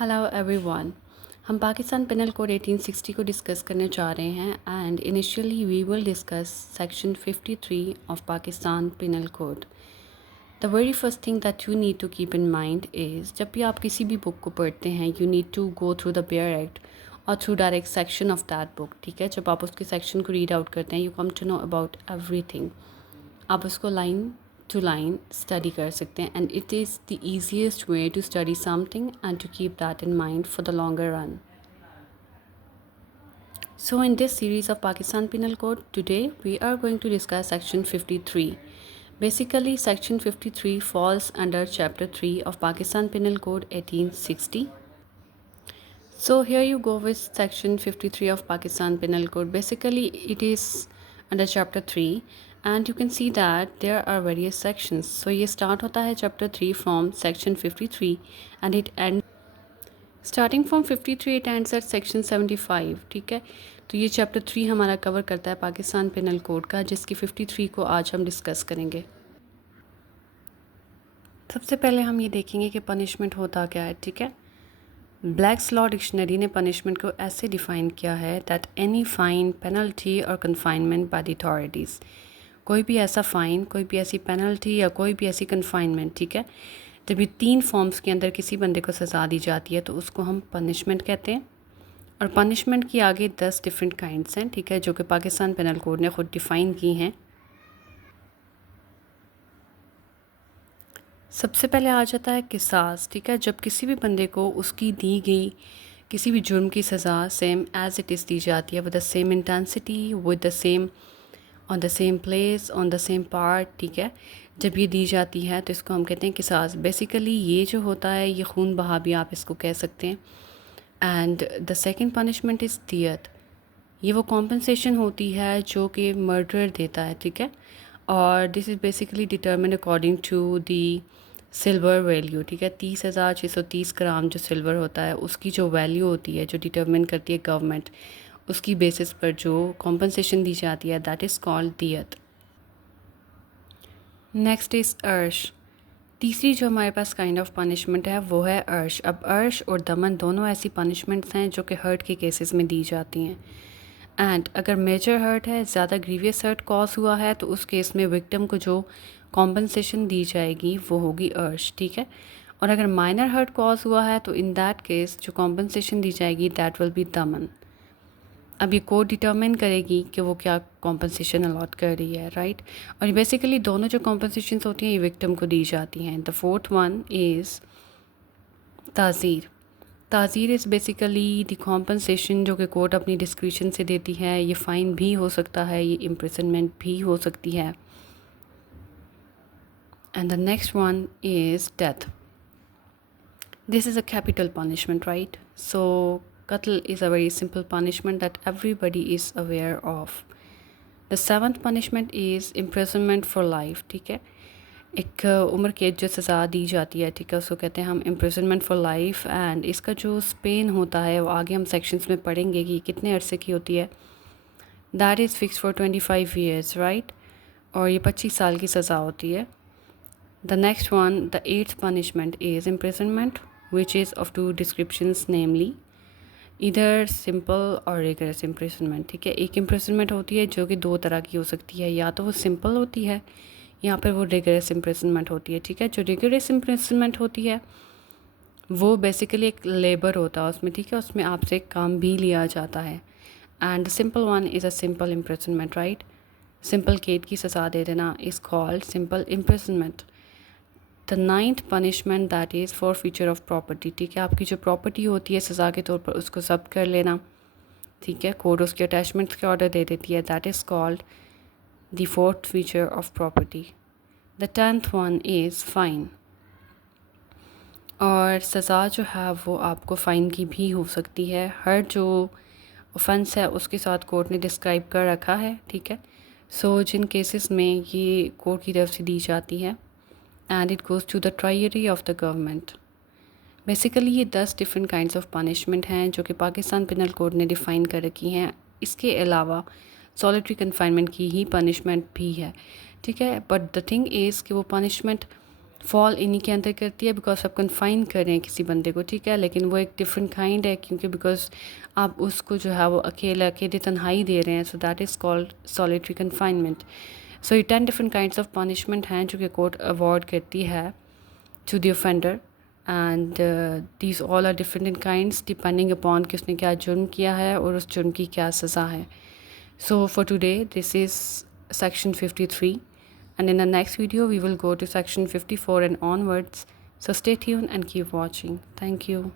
Hello everyone. हम Pakistan penal code 1860 को discuss करने जा रहे हैं and initially we will discuss section 53 of Pakistan penal code. The very first thing that you need to keep in mind is जब भी आप किसी भी बुक को पढ़ते हैं you need to go through the bare act और through direct section of that book. ठीक है, जब आप उसके सेक्शन को रीड आउट करते हैं you come to know about everything. आप उसको लाइन to line study कर सकते हैं and it is the easiest way to study something and to keep that in mind for the longer run. So in this series of Pakistan Penal Code, today we are going to discuss section 53. Basically section 53 falls under chapter 3 of Pakistan Penal Code 1860. So here you go with section 53 of Pakistan Penal Code. Basically it is under chapter 3 and you can see that there are various sections. So ये start होता है chapter 3 from section 53 and it ends starting from 53 it ends at section 75. ठीक है, तो ये chapter 3 हमारा cover करता है पाकिस्तान पेनल कोड का, जिसकी 53 को आज हम डिस्कस करेंगे। सबसे पहले हम ये देखेंगे कि पनिशमेंट होता क्या है। ठीक है, ब्लैक्स लॉ डिक्शनरी ने पनिशमेंट को ऐसे डिफ़ाइन किया है दैट एनी फाइन पेनल्टी और कन्फाइनमेंट बाय द अथॉरिटीज़। कोई भी ऐसा फ़ाइन, कोई भी ऐसी पेनल्टी या कोई भी ऐसी कन्फाइनमेंट, ठीक है, जब ये 3 फॉर्म्स के अंदर किसी बंदे को सज़ा दी जाती है तो उसको हम पनिशमेंट कहते हैं। और पनिशमेंट की आगे 10 डिफरेंट काइंड्स हैं, ठीक है, जो कि पाकिस्तान पेनल कोड ने ख़ुद डिफ़ाइन की हैं। सबसे पहले आ जाता है किसास। ठीक है, जब किसी भी बंदे को उसकी दी गई किसी भी जुर्म की सज़ा same as it is the जाती है with the same intensity, with the same on the same place, on the same part. ठीक है, जब ये दी जाती है तो इसको हम कहते हैं किसास। बेसिकली ये जो होता है ये खून बहा भी आप इसको कह सकते हैं। And the second punishment is दियत। ये वो कॉम्पनसेशन होती है जो कि मर्डर देता है। ठीक है, और this is basically determine according to the silver value. ठीक है, 30,630 ग्राम जो सिल्वर होता है उसकी जो वैल्यू होती है, जो डिटर्मिन करती है गवर्नमेंट, उसकी बेसिस पर जो कॉम्पनसेशन दी जाती है दैट इज़ कॉल्ड दियत। नेक्स्ट इज़ अर्श। तीसरी जो हमारे पास काइंड ऑफ पनिशमेंट है वो है अर्श। अब अर्श और दमन दोनों ऐसी पनिशमेंट्स हैं जो कि हर्ट के केसेस में दी जाती हैं। एंड अगर मेजर हर्ट है, ज़्यादा ग्रीवियस हर्ट कॉज हुआ है, तो उस केस में विक्टिम को जो कॉम्पनसेशन दी जाएगी वो होगी अर्श। ठीक है, और अगर माइनर हर्ट कॉज हुआ है तो इन दैट केस जो कॉम्पनसेशन दी जाएगी दैट विल बी दमन। अब ये कोर्ट डिटर्मिन करेगी कि वो क्या कॉम्पनसेशन अलॉट कर रही है, राइट। और बेसिकली दोनों जो कॉम्पनसेशंस होती हैं ये विक्टिम को दी जाती हैं। द फोर्थ वन इज़ ताज़ीर। ताज़ीर इज़ बेसिकली द कॉम्पनसेशन जो कि कोर्ट अपनी डिस्क्रिशन से देती है। ये फ़ाइन भी हो सकता है, ये इम्प्रिजनमेंट भी हो सकती है। And the next one is death. This is a capital punishment, right. So qatl is a very simple punishment that everybody is aware of. The seventh punishment is imprisonment for life. ठीक है, एक उम्र कैद जो सज़ा दी जाती है, ठीक है, उसको कहते हैं हम imprisonment for life। एंड इसका जो स्पेन होता है वो आगे हम सेक्शंस में पढ़ेंगे कि कितने अरसे की होती है। That is fix for 25 years, right, और ये 25 साल की सज़ा होती है। The next one, the 8th punishment is imprisonment which is of 2 descriptions, namely इधर सिंपल और रिगरस इम्प्रिजनमेंट। ठीक है, एक इम्प्रिजनमेंट होती है जो कि 2 तरह की हो सकती है, या तो वो सिंपल होती है या फिर वो रिगरस इम्प्रिजनमेंट होती है। ठीक है, जो रिगरस इम्प्रिजनमेंट होती है वो बेसिकली एक लेबर होता है उसमें, ठीक है, उसमें आपसे काम भी लिया जाता है। And simple one is a simple imprisonment, right. Simple कैद की सज़ा दे देना is called simple imprisonment. The 9th punishment that is for feature of property. ठीक है, आपकी जो प्रॉपर्टी होती है सज़ा के तौर पर उसको जब्त कर लेना। ठीक है, कोर्ट उसके अटैचमेंट्स के ऑर्डर दे देती है, that is called the 4th feature of property. The 10th one is fine. और सज़ा जो है वो आपको फ़ाइन की भी हो सकती है। हर जो ऑफेंस है उसके साथ कोर्ट ने डिस्क्राइब कर रखा है। ठीक है, सो जिन केसेस में ये कोर्ट की तरफ से दी जाती है and it goes to the treasury of the government. Basically ये 10 डिफरेंट काइंड्स ऑफ पनिशमेंट हैं जो कि पाकिस्तान पिनल कोड ने डिफ़ाइन कर रखी हैं। इसके अलावा सॉलिटरी कन्फाइनमेंट की ही पनिशमेंट भी है। ठीक है, बट द थिंग इज़ कि वो पनिशमेंट फॉल इन्हीं के अंदर करती है बिकॉज आप कन्फाइन कर रहे हैं किसी बंदे को, ठीक है, लेकिन वो एक डिफरेंट काइंड है क्योंकि बिकॉज आप उसको जो है वो अकेले तन्हाई दे रहे हैं, so that is called solitary confinement. So ये 10 डिफरेंट काइंड्स ऑफ पनिशमेंट हैं जो कि कोर्ट अवॉर्ड करती है to the offender, and these all are different in kinds depending upon कि उसने क्या जुर्म किया है और उस जुर्म की क्या सज़ा है। So for today, this is section 53, and in the next video, we will go to section 54 and onwards. So stay tuned and keep watching. Thank you.